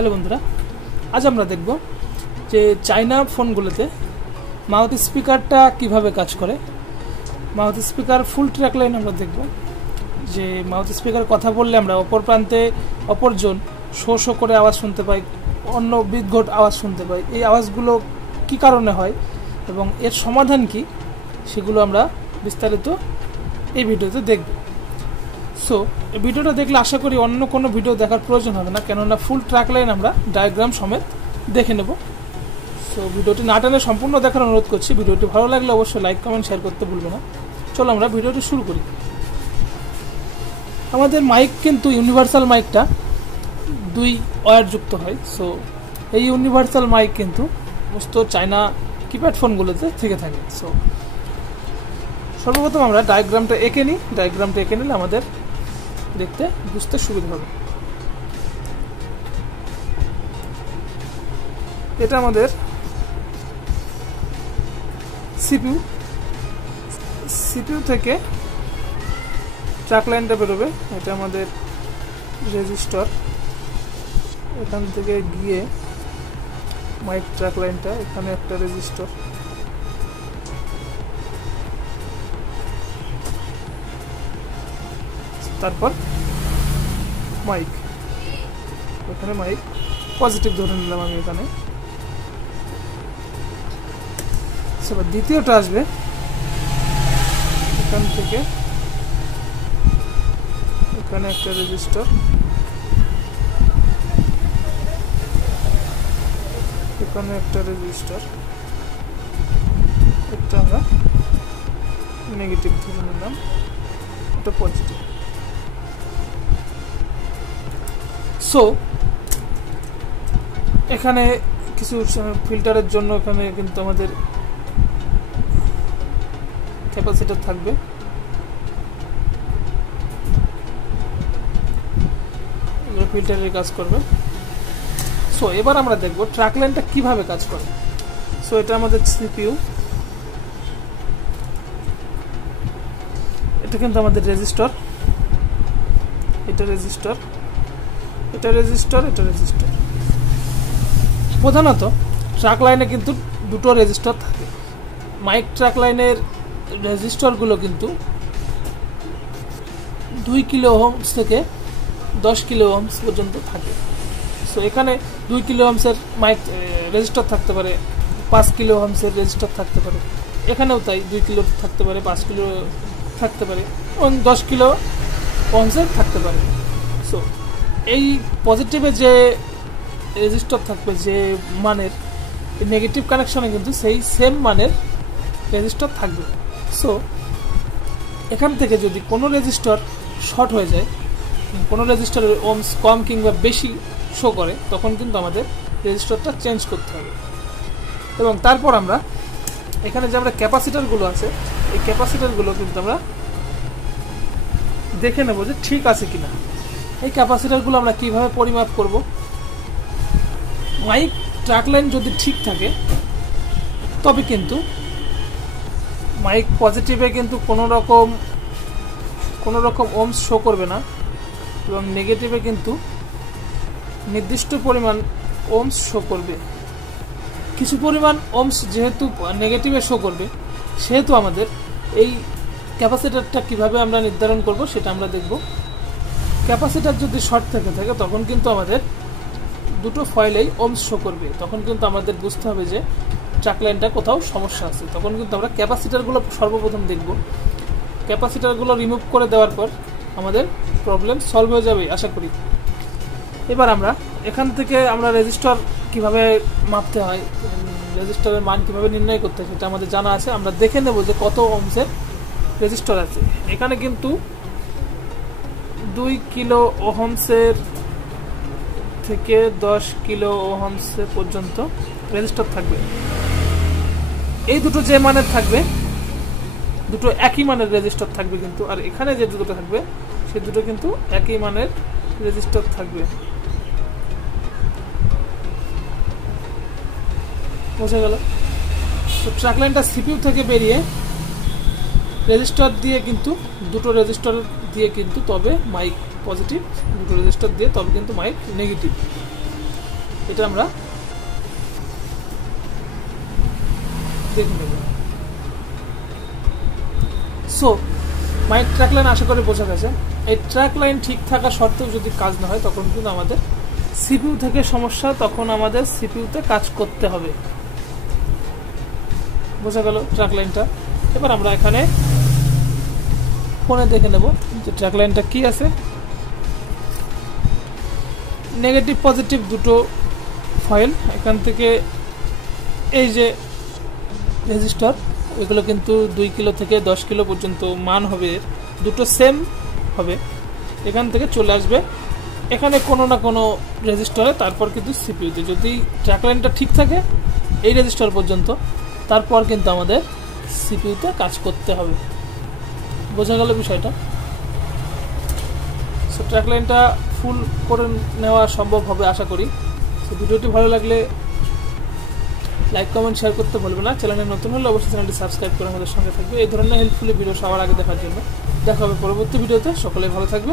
Hello বন্ধুরা, আজ আমরা দেখব যে চাইনা ফোনগুলোতে মাউথ স্পিকারটা কিভাবে কাজ করে। মাউথ স্পিকার ফুল ট্র্যাক লাইন আমরা দেখব যে মাউথ স্পিকার কথা বললে আমরা অপর প্রান্তে অপরজন শো শো করে আওয়াজ শুনতে পাই, অন্য বিদঘট আওয়াজ শুনতে পাই। এই আওয়াজগুলো কি কারণে হয় এবং এর সমাধান কি, সেগুলো আমরা বিস্তারিত এই ভিডিওতে দেখব। সো এই ভিডিওটা দেখলে আশা করি অন্য কোনো ভিডিও দেখার প্রয়োজন হবে না, কেননা ফুল ট্র্যাক লাইন আমরা ডায়াগ্রাম সমেত দেখে নেব। সো ভিডিওটি না টেনে সম্পূর্ণ দেখার অনুরোধ করছি। ভিডিওটি ভালো লাগলে অবশ্যই লাইক কমেন্ট শেয়ার করতে ভুলবে না। চলো আমরা ভিডিওটি শুরু করি। আমাদের মাইক কিন্তু ইউনিভার্সাল মাইকটা দুই ওয়্যার যুক্ত হয়। সো এই ইউনিভার্সাল মাইক কিন্তু সমস্ত চায়না কিপ্যাড ফোনগুলোতে থেকে থাকে। সো সর্বপ্রথম আমরা ডায়াগ্রামটা এঁকে নিই। ডায়াগ্রামটা এঁকে নিলে আমাদের দেখতে বুঝতে সুবিধা হবে। এটা আমাদের সিপিইউ থেকে ট্র্যাক লাইনটা বেরোবে। এটা আমাদের রেজিস্টার, এখান থেকে গিয়ে মাইক ট্র্যাক লাইনটা, এখানে একটা রেজিস্টার, তারপর মাইক, এখানে মাইক পজিটিভ ধরে নিলাম আমি এখানে। এবার দ্বিতীয়টা আসবে এখান থেকে, এখানে একটা রেজিস্টার, এখানে একটা রেজিস্টার, এটা আমরা নেগেটিভ ধরে নিলাম, এটা পজিটিভ। সো এখানে কিছু ফিল্টারের জন্য এখানে কিন্তু আমাদের ক্যাপাসিটর থাকবে। ফিল্টারের কাজ করবে। সো এবার আমরা দেখব ট্র্যাক লাইনটা কিভাবে কাজ করে। সো এটা আমাদের সিপিইউ, এটা কিন্তু আমাদের রেজিস্টার, এটা রেজিস্টার, এটা রেজিস্টার, এটা রেজিস্টার। প্রধানত ট্র্যাক লাইনে কিন্তু দুটো রেজিস্টার থাকে। মাইক ট্র্যাক লাইনের রেজিস্টারগুলো কিন্তু 2 কিলো ওহমস থেকে 10 কিলো ওহমস পর্যন্ত থাকে। সো এখানে 2 কিলো ওহমসের মাইক রেজিস্টার থাকতে পারে, 5 কিলো ওহমসের রেজিস্টার থাকতে পারে, এখানেও তাই 2 কিলো থাকতে পারে, 5 কিলো থাকতে পারে এবং 10 কিলো ওহমসের থাকতে পারে। সো এই পজিটিভে যে রেজিস্টার থাকবে, যে মানের, নেগেটিভ কানেকশনে কিন্তু সেই সেম মানের রেজিস্টার থাকবে। সো এখান থেকে যদি কোনো রেজিস্টার শর্ট হয়ে যায়, কোনো রেজিস্টারের ওহমস কম কিংবা বেশি শো করে, তখন কিন্তু আমাদের রেজিস্টারটা চেঞ্জ করতে হবে। এবং তারপর আমরা এখানে যে আমরা ক্যাপাসিটারগুলো আছে, এই ক্যাপাসিটারগুলো কিন্তু আমরা দেখে নেব যে ঠিক আছে কিনা। এই ক্যাপাসিটারগুলো আমরা কিভাবে পরিমাপ করব। মাইক ট্র্যাক লাইন যদি ঠিক থাকে তবে কিন্তু মাইক পজিটিভে কিন্তু কোনো রকম ওহমস শো করবে না এবং নেগেটিভে কিন্তু নির্দিষ্ট পরিমাণ ওহমস শো করবে। কিছু পরিমাণ ওহমস যেহেতু নেগেটিভে শো করবে, সেহেতু আমাদের এই ক্যাপাসিটারটা কিভাবে আমরা নির্ধারণ করব সেটা আমরা দেখব। ক্যাপাসিটার যদি শর্ট থেকে থাকে তখন কিন্তু আমাদের দুটো ফয়েলেই ওহমস শো করবে। তখন কিন্তু আমাদের বুঝতে হবে যে ট্র্যাক লাইনটা কোথাও সমস্যা আছে। তখন কিন্তু আমরা ক্যাপাসিটারগুলো সর্বপ্রথম দেখব। ক্যাপাসিটারগুলো রিমুভ করে দেওয়ার পর আমাদের প্রবলেম সলভ হয়ে যাবে আশা করি। এবার আমরা এখান থেকে আমরা রেজিস্টার কিভাবে মাপতে হয়, রেজিস্টারের মান কিভাবে নির্ণয় করতে হয় সেটা আমাদের জানা আছে। আমরা দেখে নেব যে কত ওহমসের রেজিস্টার আছে। এখানে কিন্তু 2 কিলো ওহমসের থেকে 10 কিলো ওহমস পর্যন্ত রেজিস্টার থাকবে। এই দুটো যে মানের থাকবে, দুটো একই মানের রেজিস্টার থাকবে কিন্তু, আর এখানে যে দুটো থাকবে সে দুটো কিন্তু একই মানের রেজিস্টার থাকবে। বোঝা গেল? তো ট্র্যাক লাইনটা সিপিইউ থেকে বেরিয়ে রেজিস্টার দিয়ে কিন্তু দুটো রেজিস্টার দিয়ে কিন্তু তবে মাইক পজিটিভ, দুটো রেজিস্টার দিয়ে তবে কিন্তু মাইক নেগেটিভ। এটা আমরা দেখে নেব। সো মাই ট্র্যাক লাইন আশা করি বোঝা গেছে। এই ট্র্যাক লাইন ঠিক থাকা সত্ত্বেও যদি কাজ না হয় তখন কিন্তু আমাদের সিপিইউ থেকে সমস্যা, তখন আমাদের সিপিইউতে কাজ করতে হবে। বোঝা গেল ট্র্যাক লাইনটা। এবার আমরা এখানে ফোনে দেখে নেব যে ট্র্যাক লাইনটা কি আছে। নেগেটিভ পজিটিভ দুটো ফাইল, এখান থেকে এই যে রেজিস্টার, এগুলো কিন্তু 2 কিলো থেকে 10 কিলো পর্যন্ত মান হবে, দুটো সেম হবে। এখান থেকে চলে আসবে এখানে কোনো না কোনো রেজিস্টারে, তারপর কিন্তু সিপিইউতে। যদি ট্র্যাক লাইনটা ঠিক থাকে এই রেজিস্টার পর্যন্ত, তারপর কিন্তু আমাদের সিপিইউতে কাজ করতে হবে। বোঝা গেল বিষয়টা। সো ট্র্যাক লাইনটা ফুল করে নেওয়া সম্ভব হবে আশা করি। সো ভিডিওটি ভালো লাগলে লাইক কমেন্ট শেয়ার করতে ভুলবে না। চ্যানেলে নতুন হলে অবশ্যই চ্যানেলটি সাবস্ক্রাইব করে আমাদের সঙ্গে থাকবে। এই ধরনের হেল্পফুল ভিডিও সবার আগে দেখার জন্য। দেখা হবে পরবর্তী ভিডিওতে। সকলে ভালো থাকবে।